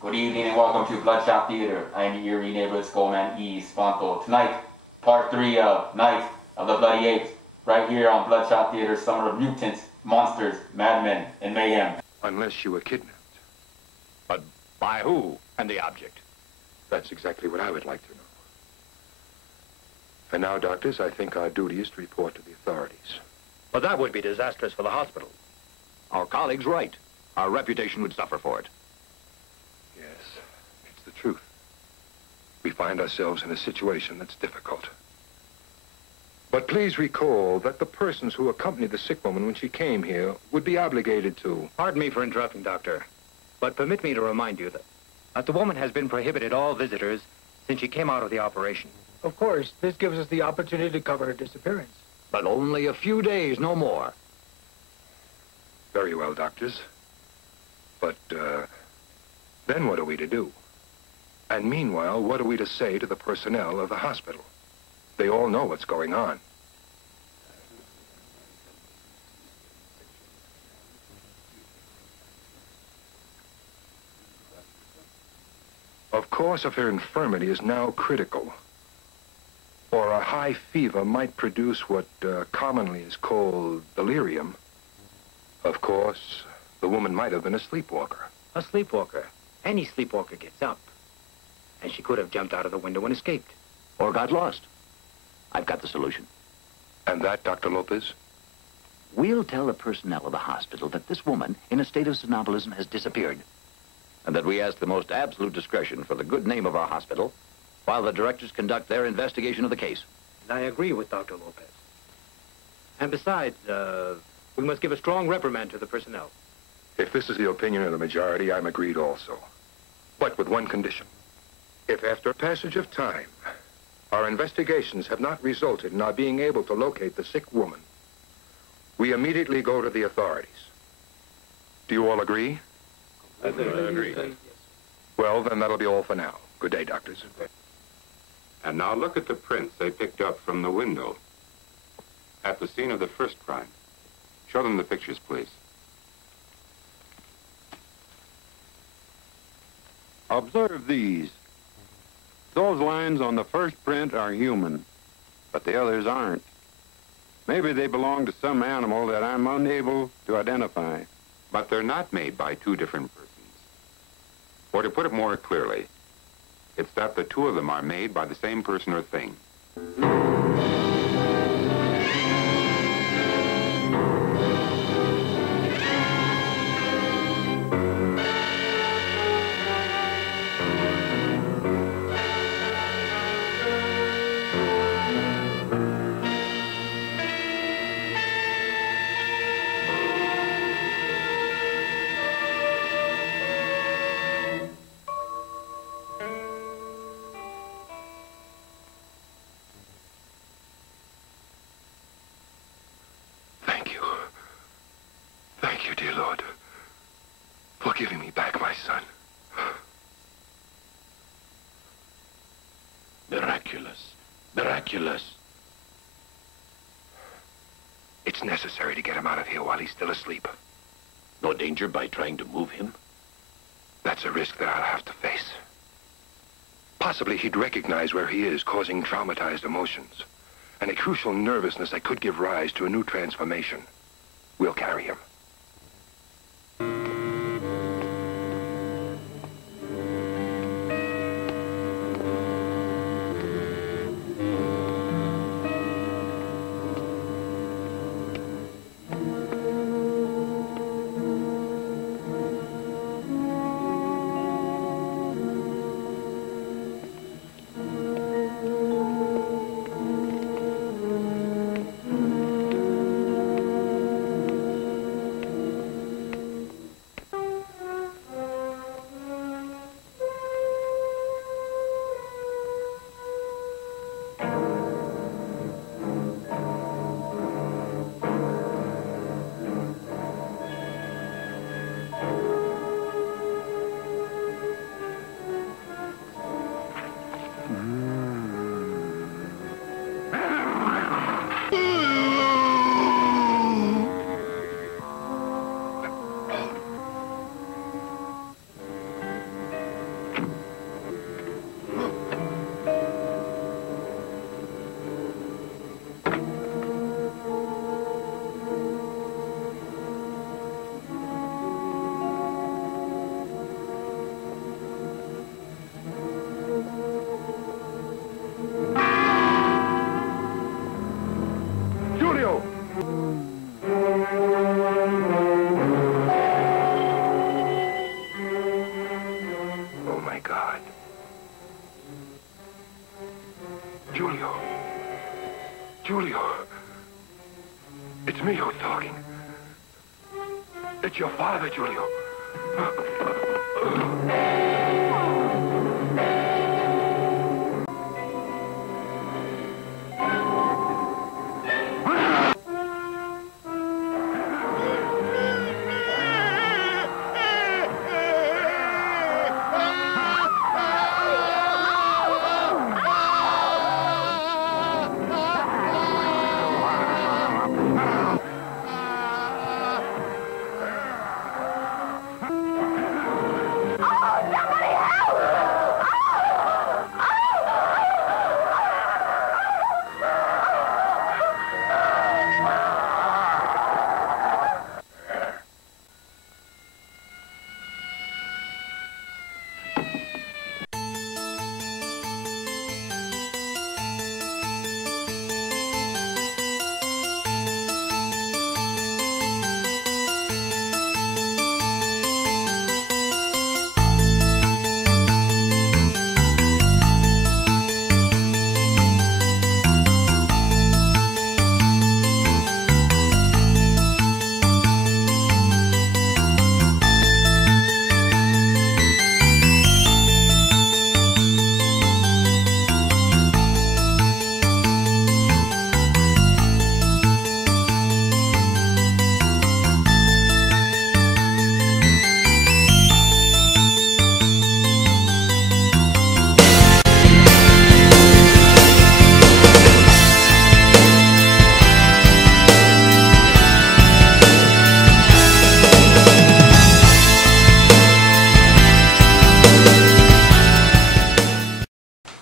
Good evening and welcome to Bloodshot Theater. I am the eerie neighborhood skullman SPANTO. Tonight, part 3 of Night of the Bloody Apes, right here on Bloodshot Theater, Summer of Mutants, Monsters, Madmen, and Mayhem. Unless you were kidnapped. But by who and the object? That's exactly what I would like to know. And now, doctors, I think our duty is to report to the authorities. But that would be disastrous for the hospital. Our colleague's right. Our reputation would suffer for it. Yes, it's the truth. We find ourselves in a situation that's difficult. But please recall that the persons who accompanied the sick woman when she came here would be obligated to... Pardon me for interrupting, Doctor, but permit me to remind you that the woman has been prohibited all visitors since she came out of the operation. Of course, this gives us the opportunity to cover her disappearance. But only a few days, no more. Very well, doctors. But, then what are we to do? And meanwhile, what are we to say to the personnel of the hospital? They all know what's going on. Of course, if her infirmity is now critical, or a high fever might produce what commonly is called delirium, of course, the woman might have been a sleepwalker. A sleepwalker. Any sleepwalker gets up. And she could have jumped out of the window and escaped. Or got lost. I've got the solution. And that, Dr. Lopez? We'll tell the personnel of the hospital that this woman, in a state of somnambulism, has disappeared. And that we ask the most absolute discretion for the good name of our hospital while the directors conduct their investigation of the case. And I agree with Dr. Lopez. And besides, we must give a strong reprimand to the personnel. If this is the opinion of the majority, I'm agreed also. But with one condition. If after passage of time, our investigations have not resulted in our being able to locate the sick woman, we immediately go to the authorities. Do you all agree? I agree. Well, then that'll be all for now. Good day, doctors. And now look at the prints they picked up from the window at the scene of the first crime. Show them the pictures, please. Observe these. Those lines on the first print are human, but the others aren't. Maybe they belong to some animal that I'm unable to identify. But they're not made by two different persons. Or to put it more clearly, it's that the two of them are made by the same person or thing. Thank you, dear Lord, for giving me back my son. Miraculous. Miraculous. It's necessary to get him out of here while he's still asleep. No danger by trying to move him? That's a risk that I'll have to face. Possibly he'd recognize where he is, causing traumatized emotions, and a crucial nervousness that could give rise to a new transformation. We'll carry him. Julio. Julio. It's me who's talking. It's your father, Julio.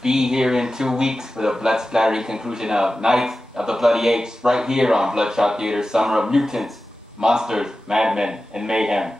Be here in 2 weeks for the blood splattery conclusion of Night of the Bloody Apes, right here on Bloodshot Theater, Summer of Mutants, Monsters, Madmen, and Mayhem.